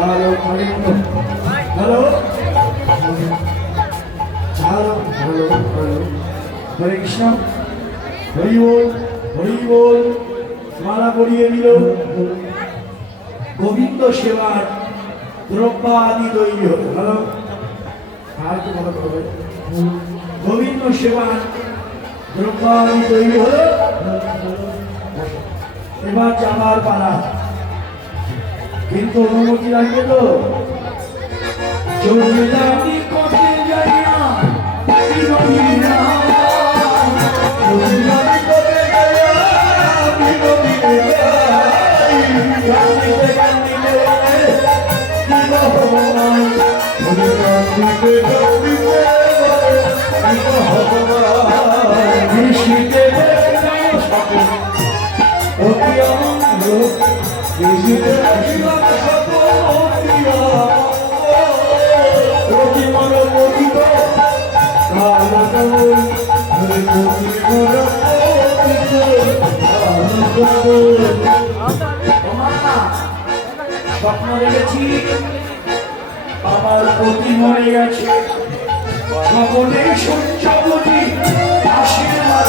Hello হরে কৃষ্ণ হরি বল মালা পরিয়ে দিল গোবিন্দ সেবার দ্রব্যাদি তৈরি হল। হ্যালো আর কি বলা হবে গোবিন্দ সেবার দ্রব্যাদি তৈরি হল। এবার যাবার পালা, কিন্তু অনুমতি লাগবে তো। চলিলামি কোটে যাইয়া বিনোদিনা, চলিলামি কোটে যাইয়া বিনোদিনা, গান্ধিতে গান্ধিতে কি ভগবান, গান্ধিতে গান্ধিতে কি ভগবান, ঋষিতে সকল অতি আনন্দ, ঋষিতে স্বপ্ন দেখেছি আমার পতি মরে গেছে, সকলে সূর্যবতী আশীর্বাদ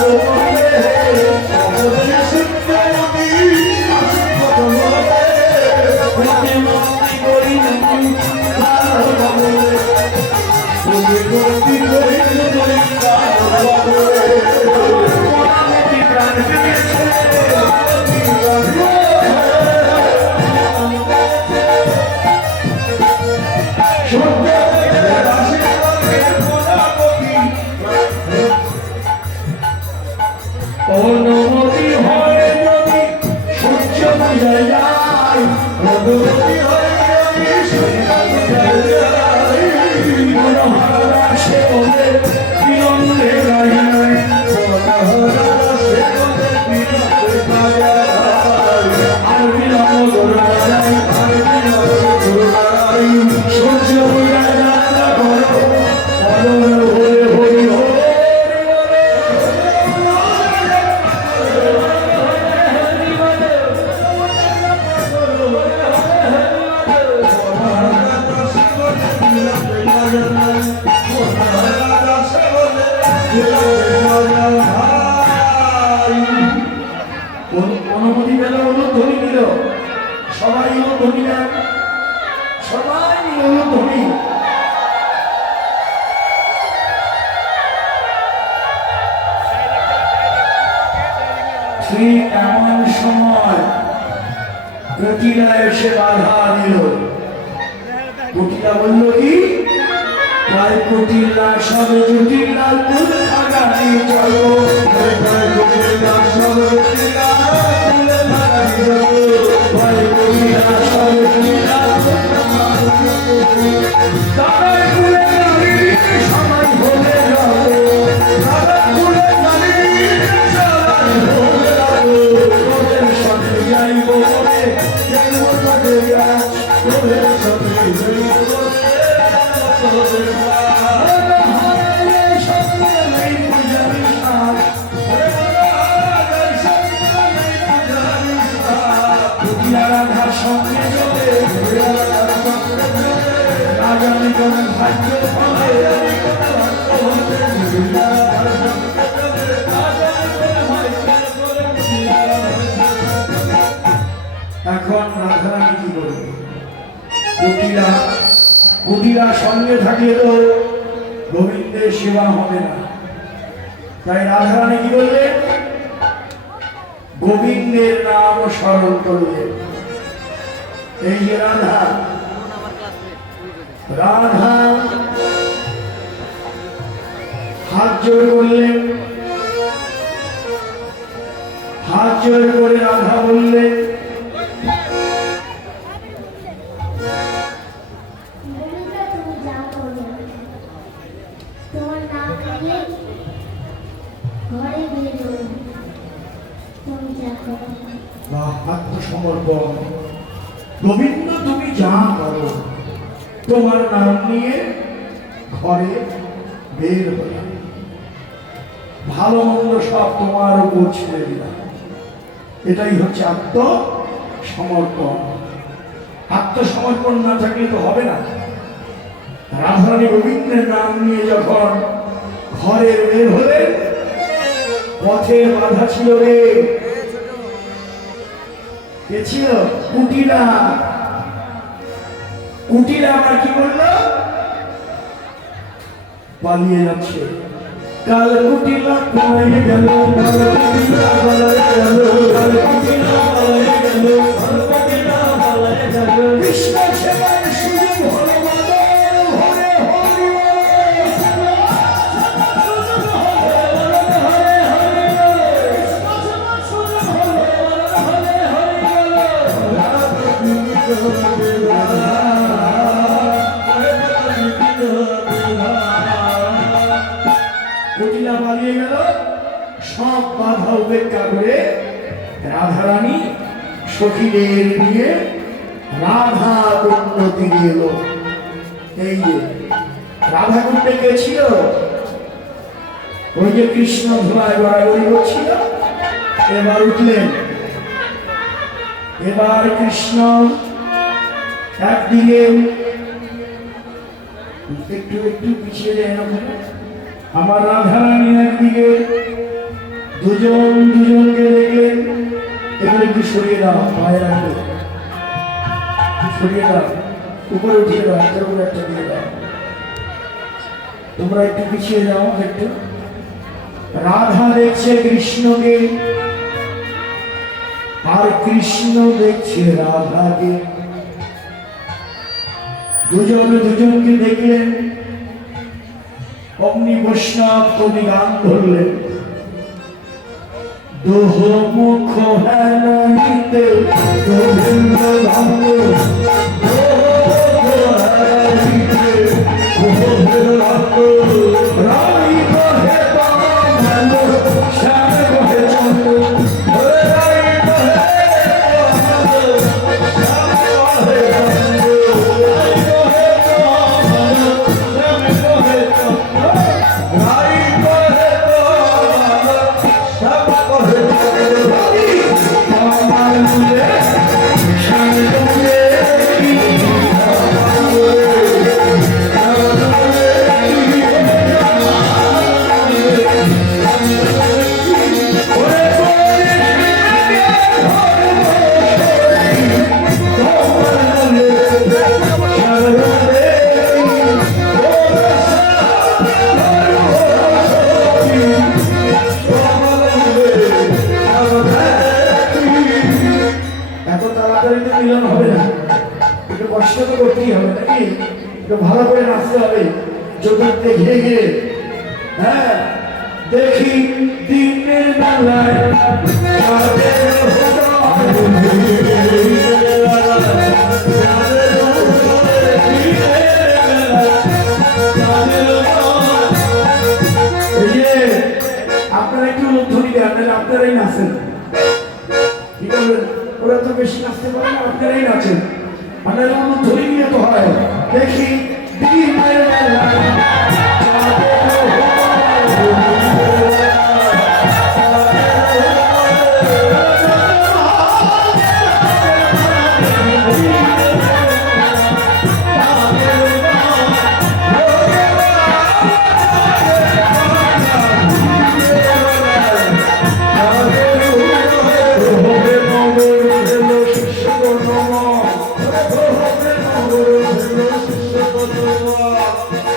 অনুমতি হয় যদি সূর্য বুঝা যায়, অনুমতি হয় যদি সূর্য বুঝা যায়, মনোহরা সে বলে বিলম্বে গায়, মনোহরা সে বলে বিলম্বে গায়, আর বিলম্ব করা যায়, আর বিলম্ব করা যায়, সূর্য বুঝা যাত্রা করো বলন হরে হরি হরি। অনুমতি পেল, অনুধ্বনি দিল, সবাই অনুধ্বনি দেন, সবাই অনুধ্বনি। ঠিক এমন সময় কটিলা এসে বাধা দিল। কটিলা বলল কি, তাই কটিলা সবে জটিলা তুল খাগানি চলো, তাই কটিলা সবে জটিলা তুল খাগানি চলো, তাই কটিলা সবে জটিলা তাই কুলে নারী সবাই ভুলে যাবে, তাই কুলে নারী সবাই ভুলে যাবে, তোদের সাথে যাইব বলে যাইব সাথে গাছ, তোদের সাথে যাইব বলে তোদের রাধার সঙ্গে চলে, রাজানি কোন ভাগ্যের ফলে এখন রাধারানী কি করবে? কুটিরা সঙ্গে থাকলে তো গোবিন্দের সেবা হবে না, তাই রাধারানী কি বলবে? গোবিন্দের নাম স্মরণ করলে। এই যে রাধা রাধা হাত জোর করলেন, হাত জোর করে রাধা বললেন, আত্মসমর্পণ, গোবিন্দ তুমি যা করো, তোমার নাম নিয়ে ঘরে বের হলাম, ভালো মন্দ সব তোমার উপর ছেড়ে দিলাম। এটাই হচ্ছে আত্মসমর্পণ। আত্মসমর্পণ না থাকলে তো হবে না। রাধারানী গোবিন্দের নাম নিয়ে যখন ঘরের বের হলেন, পথের বাধা ছিল রে, কে ছিল? কুটিলা। কুটিলা আমার কি করলো? পালিয়ে যাচ্ছে। কাল কুটিলা পালিয়ে গেল, কাল কুটিলা পালিয়ে গেল, কাল কুটিলা পালিয়ে গেল, কাল কুটিলা পালিয়ে গেল। কৃষ্ণ সেবার সুযোগ হলো মাদল হরে হরি কুটিলা পালিয়ে গেল। সব বাধা উপেক্ষা করে রাধারানী সখীদের নিয়ে রাধা কুণ্ড তীরে এলো। এই যে রাধা কুণ্ডে কে ছিল? ওই যে কৃষ্ণ ধোলায় গড়াগড়ি করছিল। এবার উঠলেন। এবার কৃষ্ণ একদিকে একটু একটু পিছিয়ে যায় না, আমার রাধারানী একদিকে, দুজন দুজনকে দেখলেন। এবার একটু সরিয়ে দাও, পায়ে রাখবে, সরিয়ে দাও, উপরে উঠিয়ে দাও, একটা উপরে একটা দিয়ে দাও, তোমরা একটু পিছিয়ে যাও একটু। রাধা দেখছে কৃষ্ণকে, আর কৃষ্ণ দেখছে রাধাকে। দুজন দুজনকে দেখলেন। অগ্নি বৈষ্ণব কবি গান ধরলেন। দোহ মুখ হেলাইতে গোবিন্দ ভঙ্গ, রাই কহে বাম শ্যাম কহে চন্দ্র, রাই কহে মিলন হবে না, একটু কষ্ট তো করতেই হবে নাকি? একটু ভালো করে নাচতে হবে চতুর্থে ঘিরে ঘিরে। হ্যাঁ, দেখি দিনের বেলায় আপনারা একটু ধ্বনি দেন, আপনারাই নাচেন। কি বলবেন? ওরা তো বেশি নাচতে পারে না, আপনারাই নাচেন। আপনারা অন্য ধরে নিয়ে তো হয়। দেখি দিনের বেলায়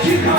শিখা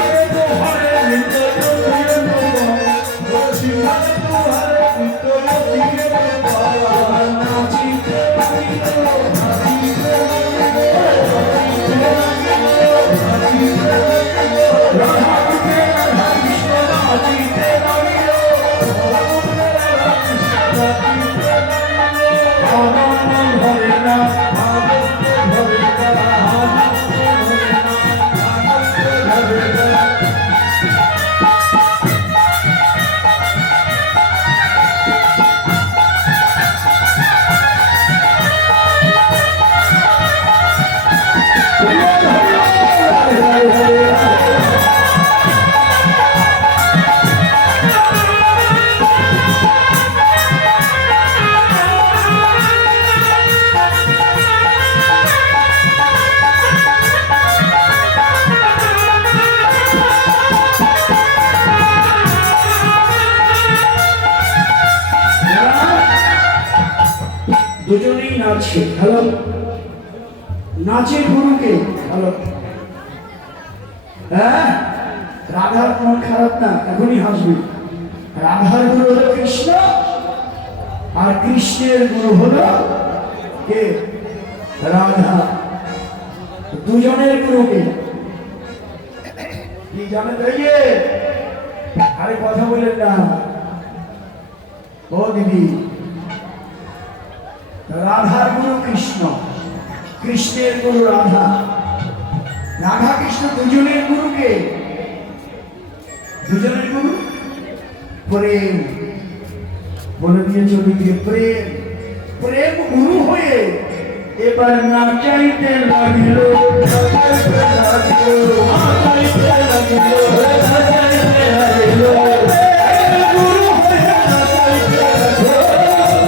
নাচছে। হ্যালো, নাচের গুরুকে। হ্যালো, হ্যাঁ, রাধার মন খারাপ না, এখনই হাসবি। রাধার গুরু হলো কৃষ্ণ, আর কৃষ্ণের গুরু হলো কে? রাধা। দুজনের গুরুকে কি জানে তাইয়ে? আরে কথা বলেন না ও দিদি। রাধার গুরু কৃষ্ণ, কৃষ্ণের গুরু রাধা। রাধা কৃষ্ণ দুজনের গুরুকে, দুজনের গুরু প্রেম বলে দিয়েছে ওদিকে। প্রেম, প্রেম গুরু হয়ে এবার নাচাইতে লাগিল, নাচাইতে লাগিল, নাচাইতে লাগিল, নাচাইতে লাগিল। গুরু হয়ে নাচাইতে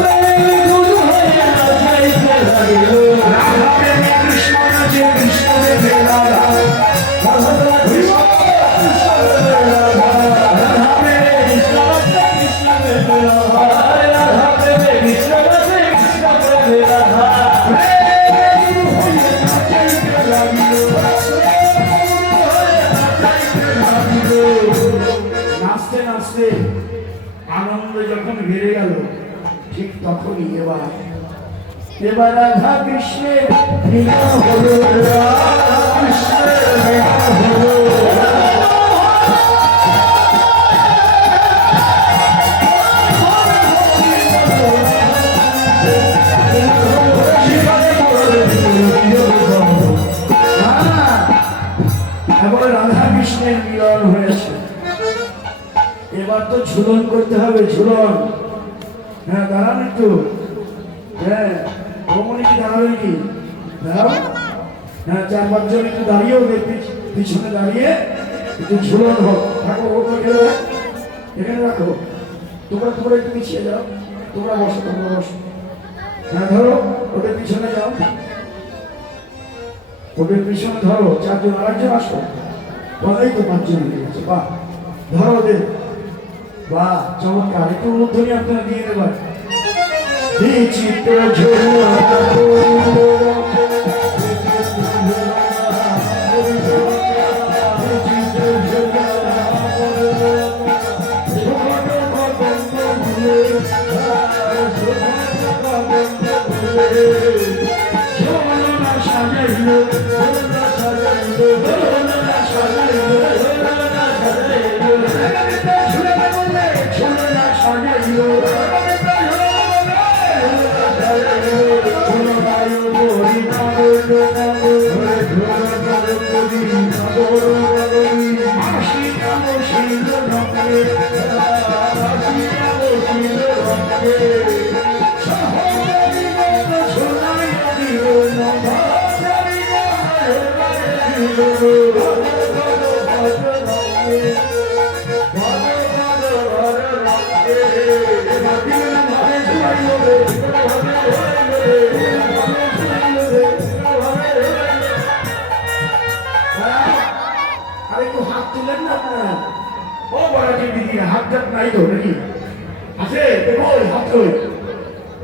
লাগিল, গুরু হয়ে নাচাইতে লাগিল। রাধা প্রেমে কৃষ্ণ নাচে, কৃষ্ণ প্রেমে রাধা, রাধা কৃষ্ণ, কৃষ্ণ প্রেমে রাধা, রাধা প্রেমে কৃষ্ণ নাচে, কৃষ্ণ প্রেমে রাধা, রাধা প্রেমে কৃষ্ণ নাচে, কৃষ্ণ প্রেমে রাধা। নাচতে নাচতে আনন্দ যখন বেড়ে গেল, ঠিক তখনই এবার রাধা কৃষ্ণের মিলন হলো, রাধা কৃষ্ণের মিলন হলো। এবার রাধা কৃষ্ণের মিলন হয়েছে, এবার তো ঝুলন করতে হবে, ঝুলন। হ্যাঁ দাঁড়ান একটু, হ্যাঁ ভ্রমণে কি দাঁড়াবে কি? দাঁড়াও। হ্যাঁ, 4-5 জন একটু দাঁড়িয়েও পিছনে দাঁড়িয়ে একটু ঝুলন হোক। থাকো, এখানে রাখো। তোমরা তোমরা একটু পিছিয়ে যাও, তোমরা বসো, তোমরা বসো। হ্যাঁ ধরো, ওদের পিছনে যাও, ওদের পিছনে ধরো। 4 জন, আরেকজন আসো। কথাই তো 5 জন হয়ে গেছে। বাহ, ধরো ওদের। বাহ, চমৎকার। একটু ধ্বনি আপনারা দিয়ে দেবেন। বিচিত্র ঝোলা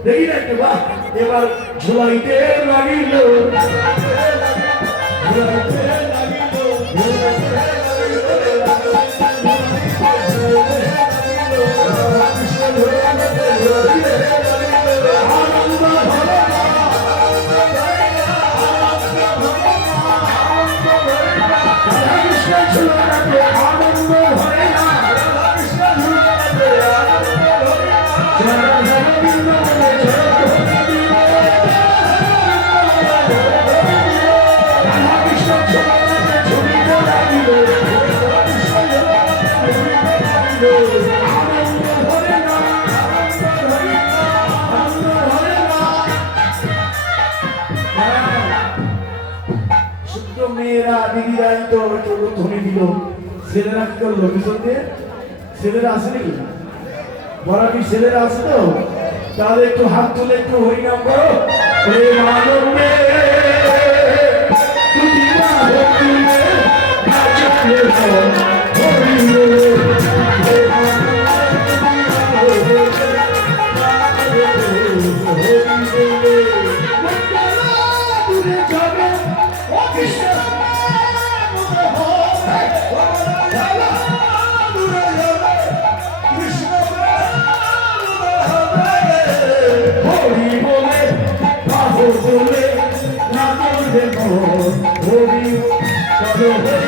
দেখি না একটু। বাহ, এবার ঝুলাইতে লাগিল, ঝুলাইতে লাগিল, মেয়েরা দিদিরাই তো ধ্বনি দিল। ছেলেরা কি করলো পিছন দিয়ে? ছেলেরা আসে নাকি? বরাবি ছেলেরা আসে তো? তাহলে একটু হাত তুলে একটু হরিনাম করো। ও কৃষ্ণ হরি বলে বাহু বলে না করবে হরি হরি হরি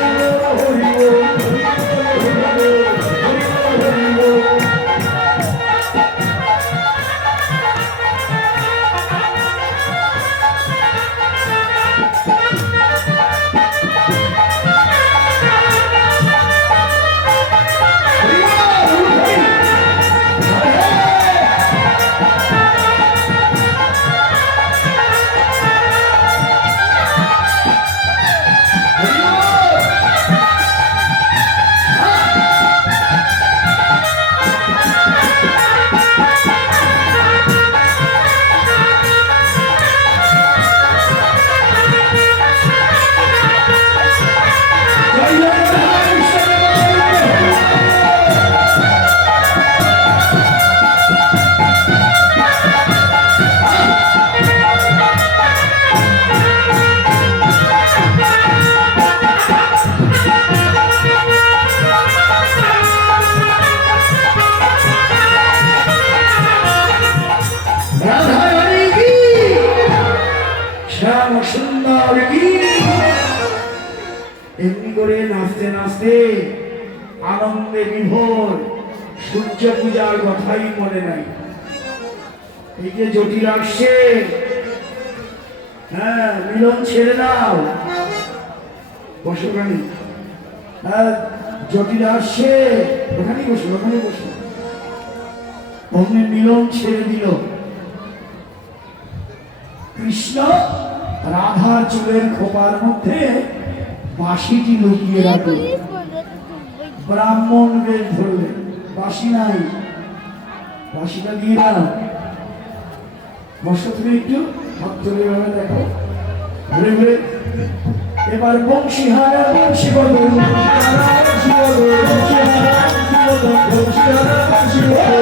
এমনি করে নাচতে নাচতে আনন্দে বিভোর সূর্য পূজার কথাই মনে নাই। এই যে জটিল আসছে, হ্যাঁ মিলন ছেড়ে দাও, বসো ওখানে। হ্যাঁ জটিল আসছে, ওখানেই বসো, ওখানে বসো। অমনি মিলন ছেড়ে দিল। কৃষ্ণ রাধার চুলের খোপার মধ্যে বাঁশিটি লুকিয়ে রাখল। ব্রাহ্মণ বেশ ধরলেন, বাঁশি নাই, বাঁশিটা দিয়ে দাও। বসো তুমি একটু, হাত ধরে এভাবে দেখো, ঘুরে ঘুরে। এবার বংশীহারা বংশী বলো, বংশী বলো, বংশীহারা বংশী বলো।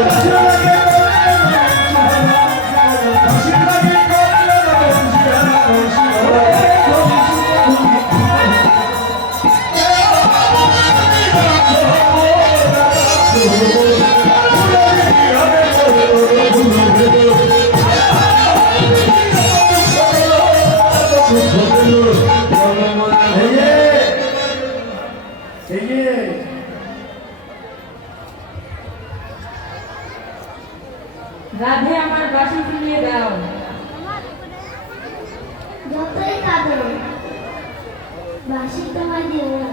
রাধে আমার বাঁশি ফিরিয়ে দাও। যতই কাঁদো বাঁশি তোমায় দেব না।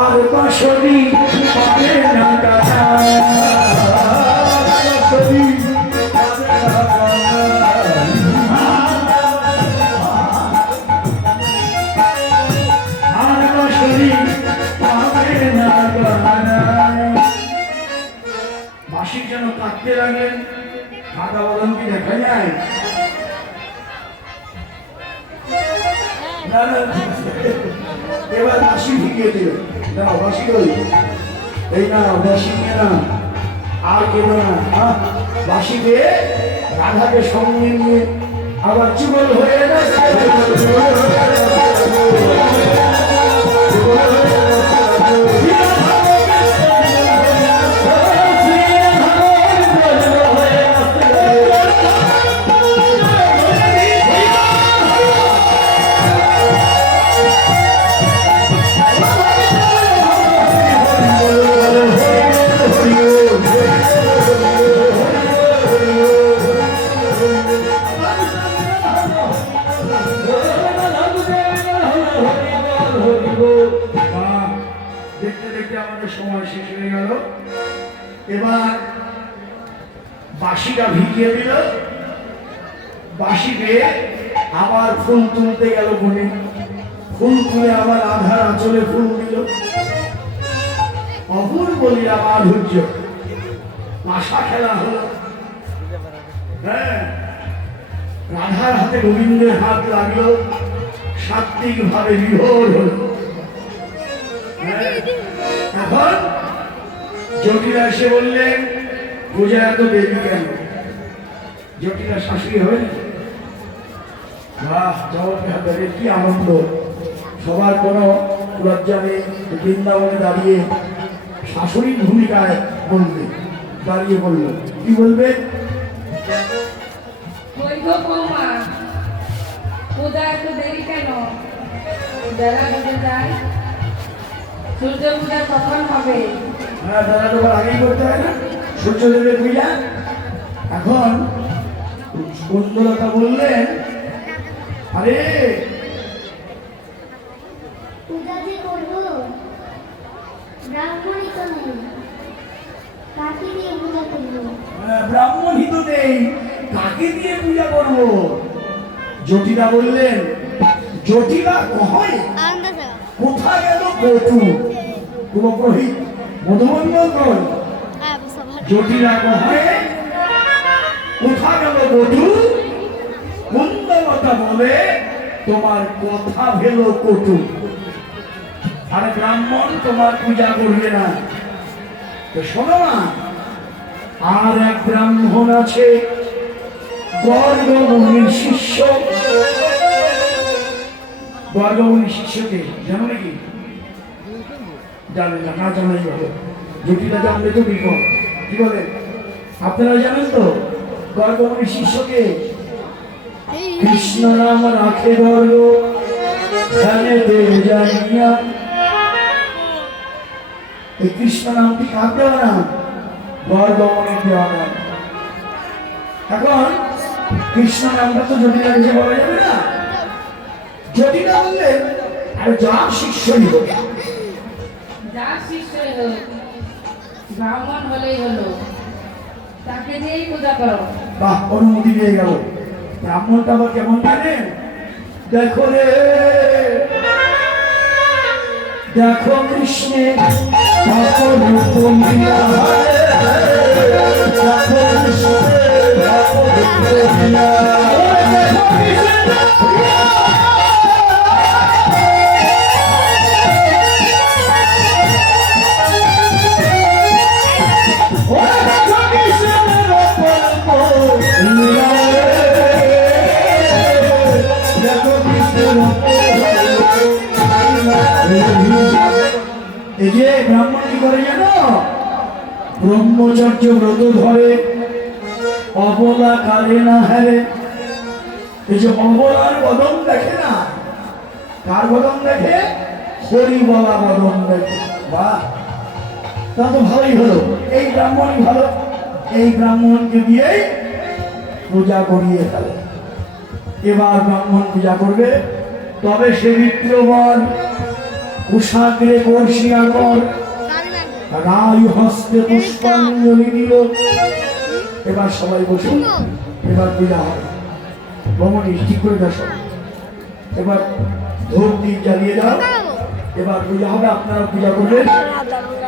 আর বাঁশরি পাবে না কাটা, বাঁশরি পাবে না কাটা, আর বাঁশরি পাবে না কাটা। বাঁশির যেন কাঁদতে লাগলেন, কাঁদা বলন কি দেখা যায়? না না, এবার বাঁশি ঢুকিয়ে দিল। না বাঁশি কই, এই না বাঁশি নিয়ে না, আর কেন না, বাঁশি দিয়ে রাধাকে সঙ্গে নিয়ে আবার যুগল হয়ে দেখতে দেখতে আমাদের সময় শেষ হয়ে গেল। এবার বাঁশিটা ভিজিয়ে দিল, বাঁশি দিয়ে আবার ফুল তুলতে গেল বনে। ফুল তুলে আবার আধার আঁচলে ফুল দিল। অপূর্ব লীলা মাধুর্য, পাশা খেলা হলো। হ্যাঁ, রাধার হাতে গোবিন্দের হাত লাগলো, সাত্বিক ভাবে বিভোর হলো। এখন জটিলা এসে বললেন, পূজা এত দেরি কেন? জটিলা শাশুড়ি হবে না? বাহ, চমৎকার! কি আনন্দ! সবার কোনো লজ্জা নেই। বৃন্দাবনে দাঁড়িয়ে শাশুড়ির ভূমিকায় বলবে, দাঁড়িয়ে বললো, কি বলবে? কই গো বৌমা, পূজা এত দেরি কেন? বেলা ডুবে যায়, সূর্য পূজা কখন হবে? হ্যাঁ, বেলা ডোবার আগেই করতে হয় না সূর্যদেবের পূজা? এখন কুন্দলতা বললেন, আরে পূজা যে করবো, ব্রাহ্মণই তো নেই, কাকে দিয়ে পূজা করবো? ব্রাহ্মণই তো নেই, কাকে দিয়ে পূজা করবো? জটিলা বললেন, জটিলা কহয় কোথা গেল কটু? পুরোহিত মধুমন্ডল কই? জটিলা কহয় কোথা গেল কটু? কুন্দলতা বলে তোমার কথা ভেল কটু। আরে ব্রাহ্মণ তোমার পূজা করবে না। তো শোনো না, আর এক ব্রাহ্মণ আছে, গর্গমুনির শিষ্য। গর্গমুনির শিষ্যকে জানো নাকি? জানেন না? না জানাই ভালো। জটিলা জানলে তো বিপদ। কি বলে? আপনারা জানেন তো গর্গমুনির শিষ্যকে? কৃষ্ণ নাম রাখে গর্গ, ধ্যানে দেব জানিয়া। এই কৃষ্ণ নামটি কার দেওয়া নাম? গর্গমুনির দেওয়া নাম। এখন কৃষ্ণ নামটা তো জটিলা কিছু বলা যাবে না। জটিলা বললেন, আরে যার শিষ্যই হোক, যার শিষ্যই হোক, ব্রাহ্মণ হলেই হলো, তাকে দিয়েই পূজা করো। বাহ, অনুমতি পেয়ে গেল। ব্রাহ্মণটা আবার কেমন জানেন? দেখো রে, দেখো কৃষ্ণে দেখো রূপ লীলা, দেখো কৃষ্ণে দেখো রূপ লীলা, দেখো কৃষ্ণে এই যে ব্রাহ্মণ কি করে জানো? ব্রহ্মচর্য ব্রত ধরে, অবলা কালে না হারে। এই যে অবলার বদন দেখে না, কার বদন দেখে? হরিবলা বদন দেখে। বাহ, তা তো ভালোই হলো। এই ব্রাহ্মণই ভালো, এই ব্রাহ্মণকে দিয়েই পূজা করিয়ে ফেলে। এবার ব্রাহ্মণ পূজা করবে, তবে সে বিপ্লবন কুশাগ্রে কর্ষিয়াগর রায় হস্তে পুষ্পাঞ্জলি দিল। এবার সবাই বসুন, এবার পূজা হবে। ভ্রমণ ঠিক করে দেখো, এবার ধূপ দ্বীপ জ্বালিয়ে দাও। এবার পূজা হবে, আপনারা পূজা করবেন।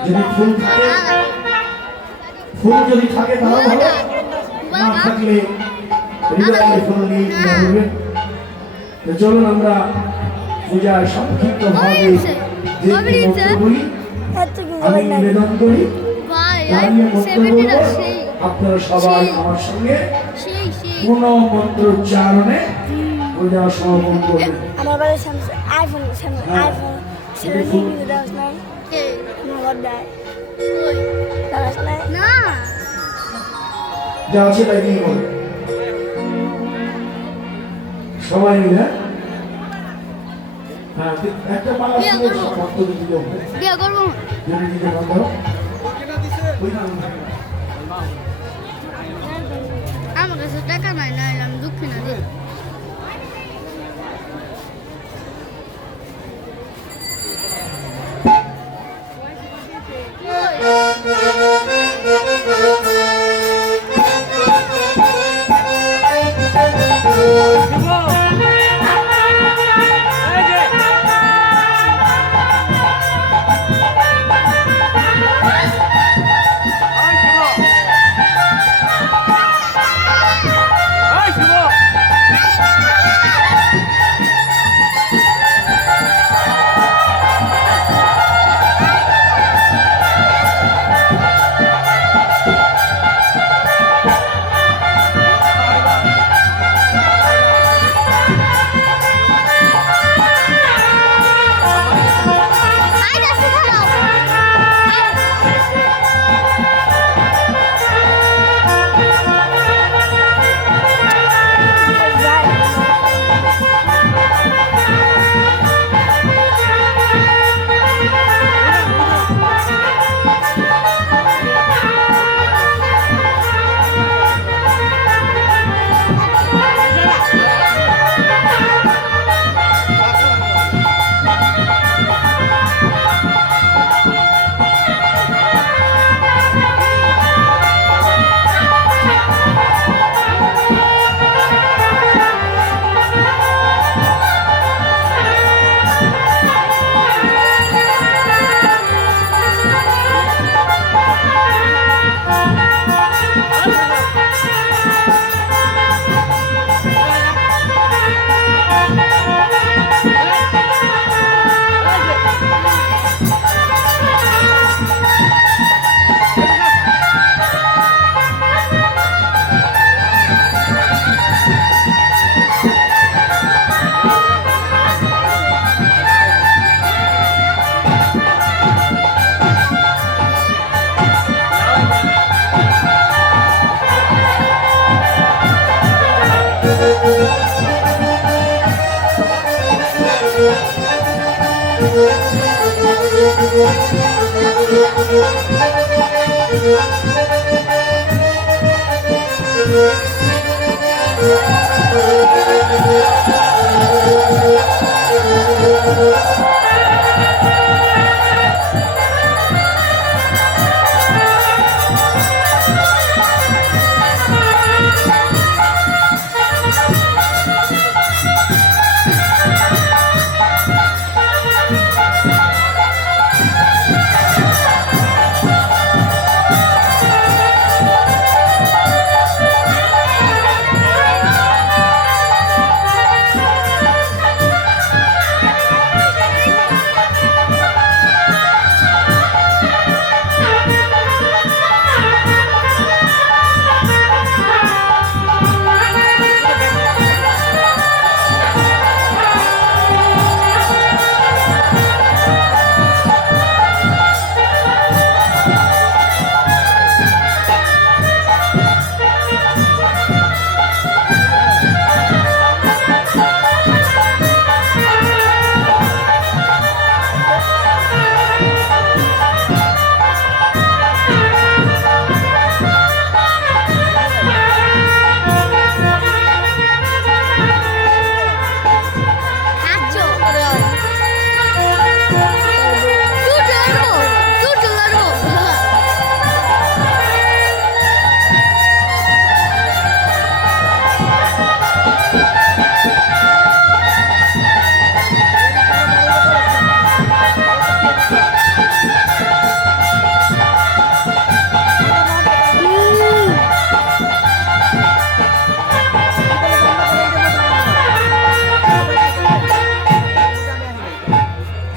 যদি ফুল থাকে, ফুল যদি থাকে তাহলে ভালো, না থাকলে হৃদয়ে ফুল দিয়ে পূজা করবেন। তো চলুন আমরা পূজায় সংক্ষিপ্ত ভাবে বলি, আমি নিবেদন করি, দাঁড়িয়ে মন্ত্র বলবো। আপনারা সবাই আমার সঙ্গে পুনঃ মন্ত্র উচ্চারণে পূজা সমাপন করবেন। আমার বাড়ির সামনে আইফোন হ্যাঁ। আইফোন 17 দাস নাই আমার দাই দাস নাই না যা আছে তাই দিয়ে বলো সবাই মিলে। হ্যাঁ, একটা মালা ভক্ত দিতে হবে, বিয়ে করব যদি দিতে পারো। আমার কাছে টাকা নাই না আমি দুঃখী না দিই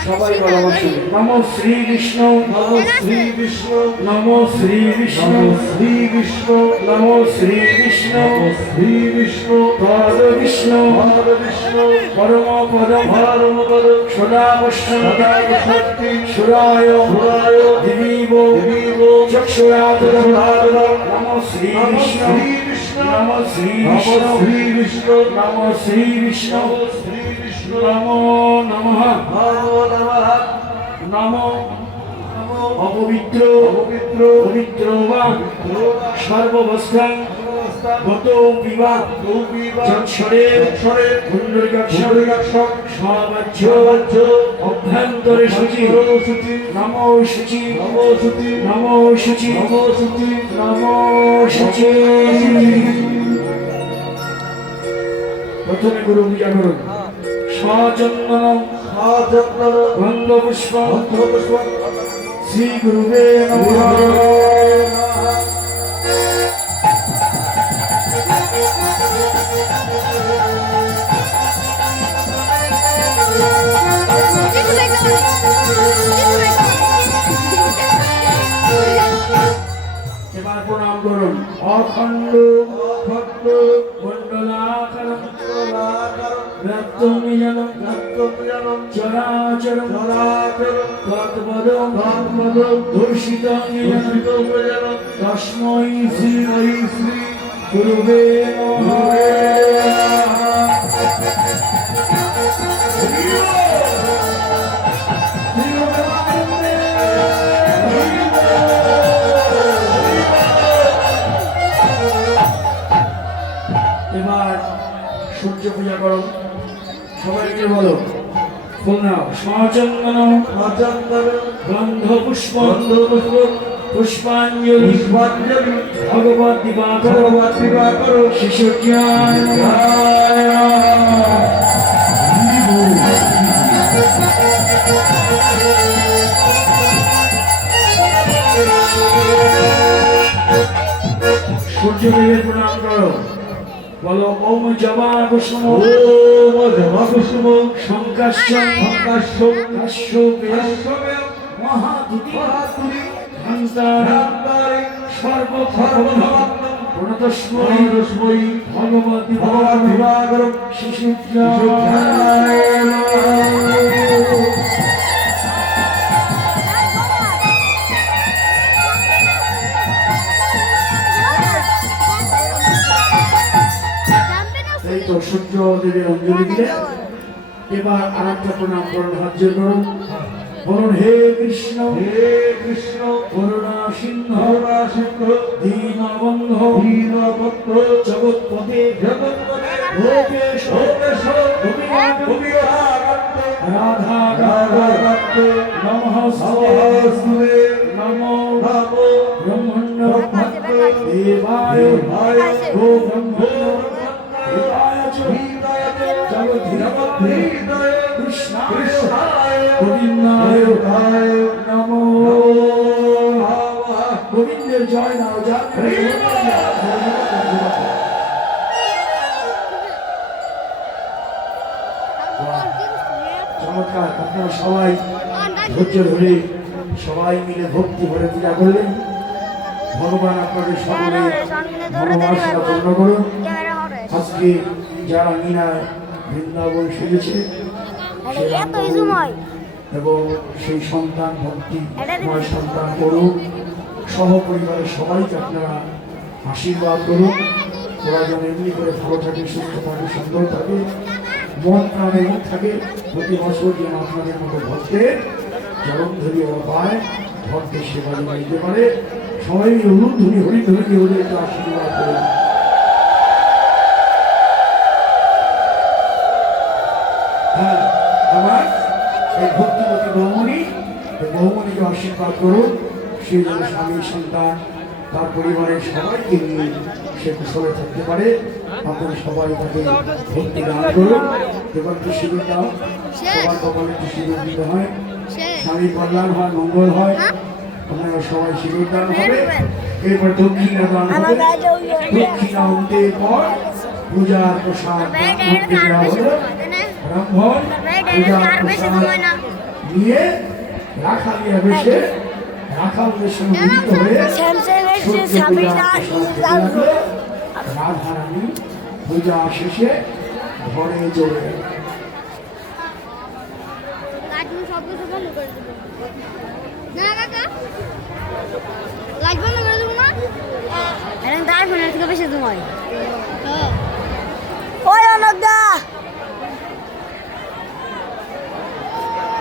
সবাই বলো আমার সঙ্গে, নমো শ্রী বিষ্ণু, নমো শ্রী বিষ্ণু, নমো শ্রী বিষ্ণু, শ্রী বিষ্ণু, নমো শ্রী বিষ্ণু, শ্রী বিষ্ণু, পদ বিষ্ণু, পদ বিষ্ণু, পরম পদম, পরম পদ, সদা বৈষ্ণবতা শক্তি, সুরায়, সুরায়, দিবীব, দিবীব, চক্ষুরাধর, নমো শ্রী বিষ্ণু, নমো শ্রী বিষ্ণু, শ্রী বিষ্ণু, নমো শ্রী বিষ্ণু, শ্রী বিষ্ণু, নমো নমঃ, নমো নমঃ, নমো অপবিত্র অপবিত্র পবিত্র বা সর্ববস্থান গত বিবাহ যৎসরে পুণ্ডরিকাক্ষর সমাজ্য অভ্যন্তরে শুচি নমো শুচি নমো শুচি নমো শুচি নমো শুচি নমো শুচি। প্রথমে গুরু পূজা করুন। সচন্দন সচন্দন গন্ধ পুষ্প শ্রী গুরুবে নমঃ। এবার প্রণাম করুন। অখণ্ড অখণ্ড মণ্ডলাকারম ব্যাপ্তং যেন চরাচরম তৎপদম দর্শিতং যেন তস্मै শ্রী গুরুবে নমঃ। এবার সূর্য পূজা করো। সবাইকে বলো সচন্দন গন্ধ পুষ্প পুষ্পাঞ্জলি ভগবত দিবাকর শিশু সূর্যদেবের প্রণাম করো। বলো ওম জবা কুসুম সংকাশ্য মহাদুতি সর্বপ্রণতস্মৈ ভগবতী দিবাকর শিশু এই তো সূর্য দেবের অঞ্জলি দিলে এবার আর একটা প্রণাম করুন, হাত জোর করুন, বলুন হে কৃষ্ণ, হে কৃষ্ণ করুণা সিংহ, করুণা সিন্ধু দীনবন্ধ, দীনবন্ধু জগৎপতে, জগৎপতে লোকেশ, লোকেশ গোপীনাথ, গোপীনাথ রাধা রাধাকান্ত নমস্তে, নমস্তে নমো নমো ব্রহ্মণ্য ব্রহ্মণ্য দেবায় দেবায় গো ব্রহ্মণ্য হৃদায় চ জগদ্ধিপতয়ে কৃষ্ণায় কৃষ্ণায় গোবিন্দায় গোবিন্দায় নমো নমঃ গোবিন্দের জয় নাও যা চমৎকার। আপনারা সবাই ধৈর্য ধরে সবাই মিলে ভক্তি ভরে পূজা করলেন। ভগবান আপনাদের সকলে মনোবাসনা পূর্ণ করুন। আজকে যারা মিনা বৃন্দাবন সেজেছে এবং সেই সন্তান ভক্তি সন্তান করুন, সহপরিবারের সবাইকে আপনারা আশীর্বাদ করুন। ওরা যেন এমনি করে ভালো থাকে, সুস্থ থাকে, সুন্দর থাকে, মন প্রাণে মুখ থাকে। প্রতি বছর যেন আপনাদের মতো ভক্তের জলন্ধরি ওরা পায়, ভক্তের সেবা যেন নিতে পারে। সবাই অনুরোধ ধনী হরি ধরি ওদের একটু আশীর্বাদ করুন। হ্যাঁ, আমার এই ভক্তিমতী বৌমণি, বৌমণিকে আশীর্বাদ করুন। সে যেন স্বামী সন্তান তার পরিবারের সবাইকে নিয়ে সে কুশলে থাকতে পারে। আপনারা সবাই তাকে ভক্তি দান করুন। এবার একটু শিবির দাও, সবার কপালে একটু শিবির দিতে হয়, স্বামীর কল্যাণ হয়, মঙ্গল হয়। আপনারা সবাই শিবির দান হবে। এরপর দক্ষিণা দান হবে। দক্ষিণা অন্তের পর পূজার প্রসাদ দেওয়া হলো। ব্রাহ্মণ পূজার প্রসাদ নিয়ে রাখালিয়া বেশে রাখালদের সঙ্গে মিলিত হয়ে সূর্য পূজার প্রসাদ খেতে লাগলো। রাধারানী পূজা শেষে ঘরে চলে গেল। লাইট বন্ধ করে দেবো না? এটা 10 মিনিট থেকে বেশি সময়।